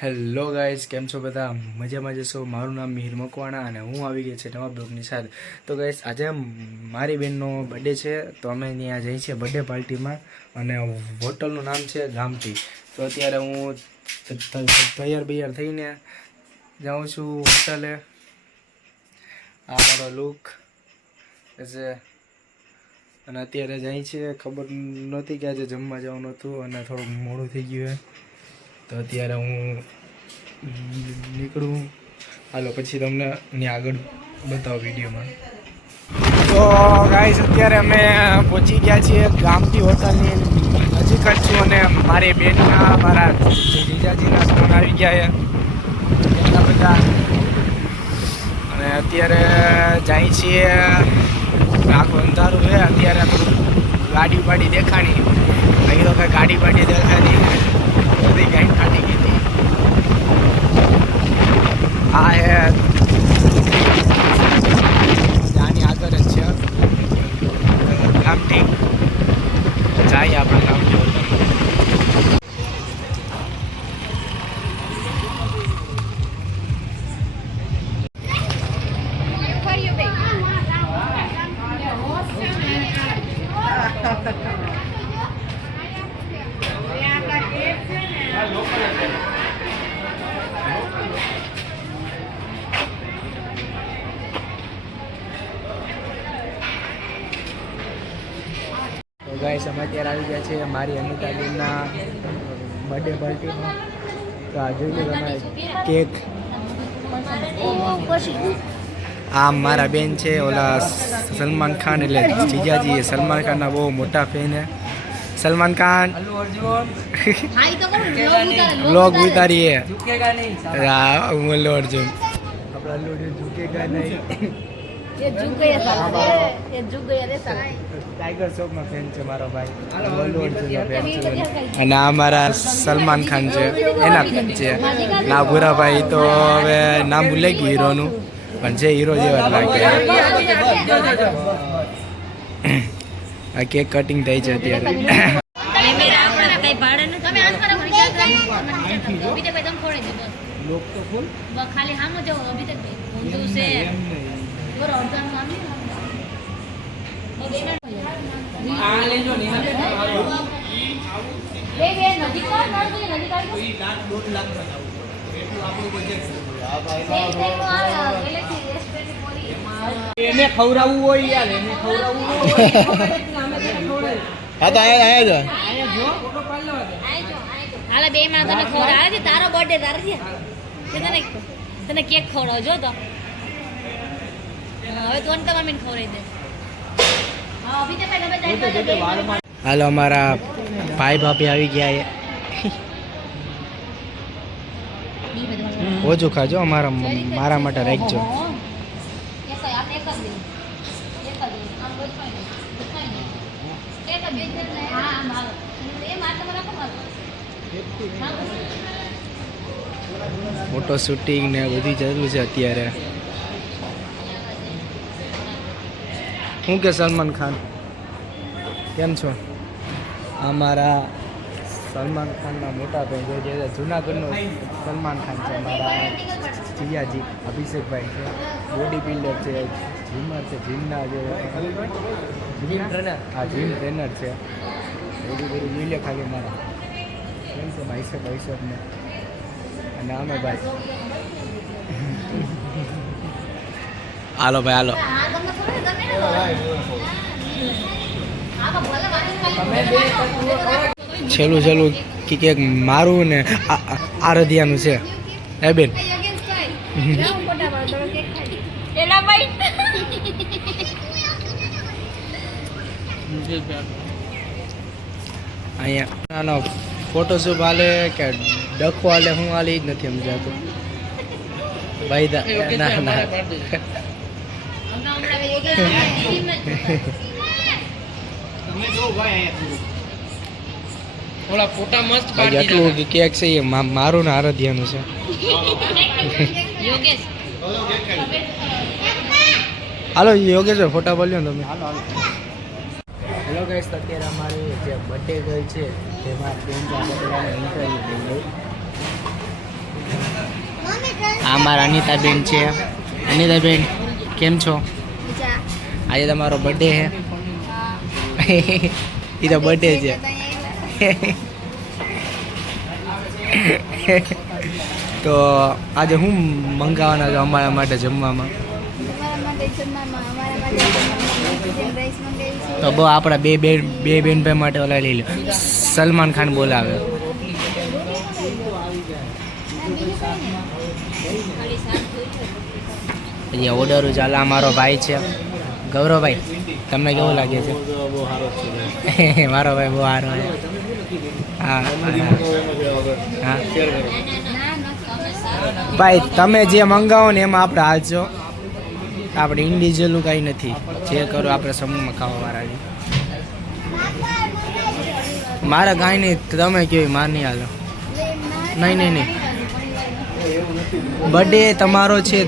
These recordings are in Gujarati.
હેલો ગાઈઝ, કેમ છો બધા? મજામાં જશો? મારું નામ મિહિર મકવાણા અને હું આવી ગયો છે નવા બ્લોગની સાથે. તો ગાઈઝ, આજે મારી બહેનનો બર્થડે છે, તો અમે ત્યાં જઈએ છીએ બર્થડે પાર્ટીમાં અને હોટલનું નામ છે ગામટી. તો અત્યારે હું તૈયાર થઈને જાઉં છું હોટલે. આ મારો લુક છે અને અત્યારે જાય છે. ખબર નહોતી કે આજે જમવા જવાનું હતું અને થોડુંક મોડું થઈ ગયું. તો અત્યારે હું નીકળું. હાલો પછી તમને એની આગળ બતાવો વિડીયોમાં. તો ગાઈસ, અત્યારે અમે પહોંચી ગયા છીએ ગામટી હોટલની નજીક જ છું અને મારી બેનના મારા જીજાજીના ફોન આવી ગયા છે એટલા બધા. અને અત્યારે જાય છીએ. આખું અંધારું છે. અત્યારે ગાડી બાડી દેખાણી બાકી તો કંઈ ગાડી બાડી દેખાતી બધી ગાડી ખાટી ગઈ હતી. આ હે આની આગળ જ છે ગામટી. જાય આપણે ગામટી હોટલ. તો ગાઈસ, અમે અત્યારે આવી ગયા છે મારી અનિતાબેનના બર્થડે પાર્ટીમાં. તો આ જોઈ લો તમે કેક. આ મારા બેન છે, ઓલા સલમાન ખાન એટલે જીજાજી સલમાન ખાનના બહુ મોટા ફેન હે. સલમાન ખાન બ્લોગ ઉતારીએ. હું અલ્લુ અર્જુન. આપણા અલ્લુ અર્જુન ઝુકેગા નહીં. ટાઈગર શ્રોફમાં ફેન છે મારો ભાઈ. અલ્લુ અર્જુનનો ફેન છે. અને આ મારા સલમાન ખાન છે, એના ફેન છે. ના ભૂરાભાઈ તો હવે નામ ભૂલાઈ ગયું હીરોનું, પણ જે હીરો જેવા લાગે. આ કેક કટિંગ થઈ છે અત્યારે. એને ખવડાવવું હોય યાર, એને ખવડાવવું હોય. હા તો આયા જો હાલે બે માં તને ખવડાવે છે. તારો બર્થડે તારે છે, તને કેક ખવડાવજો તો. હવે તું તો મમ્મીને ખવડાવી દે. હા અભી તો પહેલા બતાઈ. હાલો, અમારા ભાઈ ભાભી આવી ગયા છે. ઓછું ખાજો, મારા માટે રાખજો. ફોટો શૂટિંગ ને બધી જરૂર છે અત્યારે. શું કે સલમાન ખાન કેમ છો? અમારા સલમાન ખાનના મોટા ભાઈ જે જુનાગઢનો સલમાન ખાન છે. અમારા જીજાજી અભિષેકભાઈ છે, બોડી બિલ્ડર છે, જીમર છે, જીમના જે જીમ ટ્રેનર. હા, જીમ ટ્રેનર છે. બધું મિલે ખાલી મારા કેમ છે ભાઈ ને. અને અમે ભાઈ હાલો ભાઈ હાલો. છેલ્લું કેક મારું ને આરધ્યાનું છે. હે બેન? અહીંયા ફોટોશૂટ હાલે કે ડખો હાલે, હું હાલે જ નથી સમજાતું ભાઈ. ના ઓલા ફોટા મસ્ત આટલું કેક છે એ મારું ને આરાધ્યાનું છે. હાલો યોગેશ ફોટા બોલ્યો ને તમે. હેલો ગાઈસ, અત્યારે અમારી જે બર્થડે ગર્લ છે તેમાં બેન બધાને ઇન્ટરવ્યૂ થઈ ગઈ. આ મારા અનિતાબેન છે. અનિતાબેન કેમ છો? આજે તમારો બર્થડે છે. એ તો બર્થડે છે. તો આજે હું મંગાવવાના છો અમારા માટે જમવામાં? તો બહુ આપણા બે બેનભાઈ માટે ઓલા લઈ લો. સલમાન ખાન બોલાવે. અહીંયા ઓર્ડર ચાલે. મારો ભાઈ છે ગૌરવભાઈ, તમને કેવું લાગે છે? મારો ભાઈ બહુ સારો છે. હા હા ભાઈ, તમે જે મંગાવો ને એમાં આપણે હાલજો. આપણે ઇન્ડિવિજ્યુઅલ કાંઈ નથી, જે કરો આપણે સમૂહમાં ખાવાવાળા છે. મારે કાંઈ નહીં, તમે કેવી માર નહીં હાલો. નહીં નહીં નહીં, બર્થડે તમારો છે,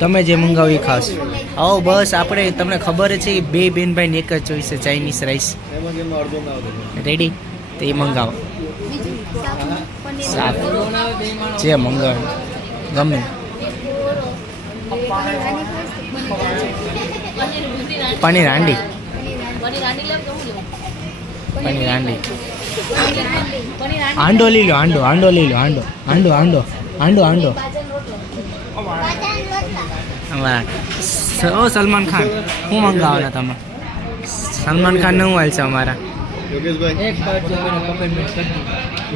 તમે જે મંગાવો એ ખાશો. આવો બસ. આપણે તમને ખબર છે કે બે બેનભાઈને એક જ ચોઈસ છે, ચાઇનીઝ રાઈસ. રેડી? તો એ મંગાવો. શાક જે મંગાવો ગમે. પનીર હાંડી. પનીર હાંડી. હાંડો લઈ લો. હાંડો લઈ લો. હાંડો. ઓ સલમાન ખાન શું મંગાવવાના તમે? સલમાન ખાન ને હું હાલ છે અમારા.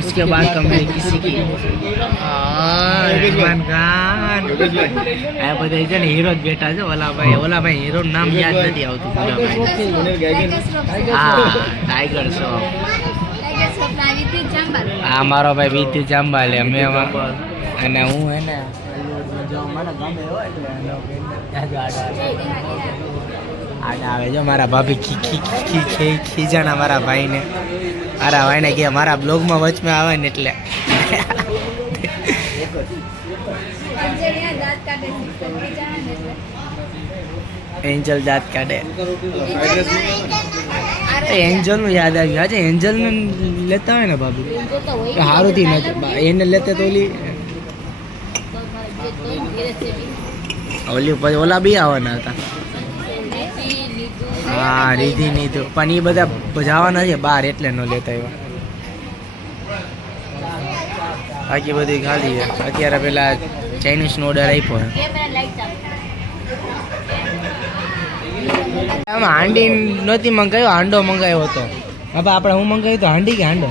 उसके बाद कमें किसी की સલમાન ખાન આ બધા છે ને હીરો જ બેઠા છે. ઓલા ભાઈ હીરો નામ યાદ નથી આવતું. હા, ટાઈગર શ્રોફ. હા, મારો ભાઈ વિદ્યુ ચાંબાલે. અમે અને હું હે ને આડા આવે જો મારા ભાભી ખીજાણા મારા ભાઈને. મારા ભાઈને કે મારા બ્લોગમાં વચમાં આવે ને એટલે એન્જલ દાંત કાઢે. એન્જલનું યાદ આવ્યું. આજે એન્જલને લેતા હોય ને ભાભી સારુંથી નથી. એને લેતા તો ઓલી પછી ઓલા બી આવવાના હતા. હા, રીધી નહીં તો પણ એ બધા જવાના છે બહાર એટલે ન લેતા એવા. બાકી બધી ખાલી છે. અત્યારે પેલા ચાઇનીઝનો ઓર્ડર આપ્યો છે. આમાં હાંડી નહોતી મંગાવ્યો, હાંડો મંગાવ્યો હતો. હવે આપણે હું મંગાવ્યું તો હાંડી કે હાંડો?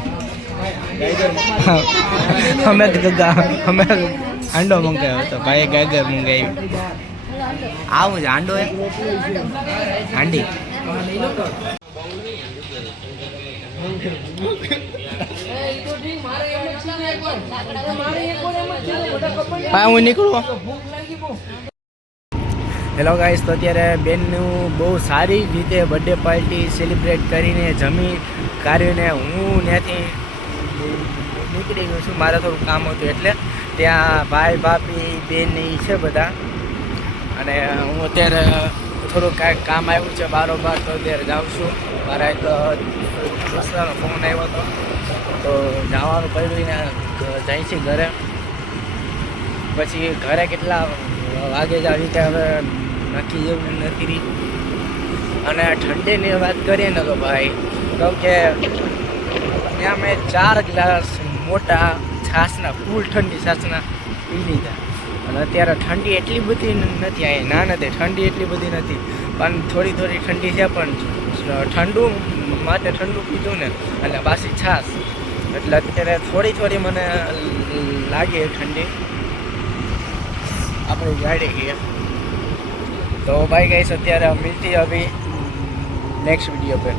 અમે હાંડો મંગાવ્યો હતો. ભાઈએ ગાગર મંગાવ્યું. આવું છે હાંડો એ હાંડી. હું નીકળું. હેલો ગાઈસ, તો અત્યારે બેનનું બહુ સારી રીતે બર્થડે પાર્ટી સેલિબ્રેટ કરીને જમી કાઢીને હું ત્યાંથી નીકળી ગયો છું. મારે થોડું કામ હતું એટલે ત્યાં ભાઈ ભાભી બેન એ છે બધા. અને હું અત્યારે થોડું કાંઈક કામ આવ્યું છે બારોબાર, તો અત્યારે જાઉં છું. મારા એક દોસ્તારનો ફોન આવ્યો હતો તો જવાનું પડ્યું ને જાય છે ઘરે. પછી ઘરે કેટલા વાગે જાવ રીતે હવે નક્કી જેવું નથી રહી. અને ઠંડીની વાત કરીએ ને તો ભાઈ કહું કે ત્યાં મેં 4 ગ્લાસ મોટા છાશના ફૂલ ઠંડી છાશના પી લીધા. અને અત્યારે ઠંડી એટલી બધી નથી. અહીંયા ના નથી ઠંડી એટલી બધી નથી, પણ થોડી ઠંડી છે. પણ ઠંડુ માટે ઠંડુ પીધું ને એટલે પાછી છાશ એટલે અત્યારે થોડી મને લાગે ઠંડી. આપણી ગાડી ગઈ તો ભાઈ ગઈ અત્યારે મિલતી અભી નેક્સ્ટ वीडियो पे.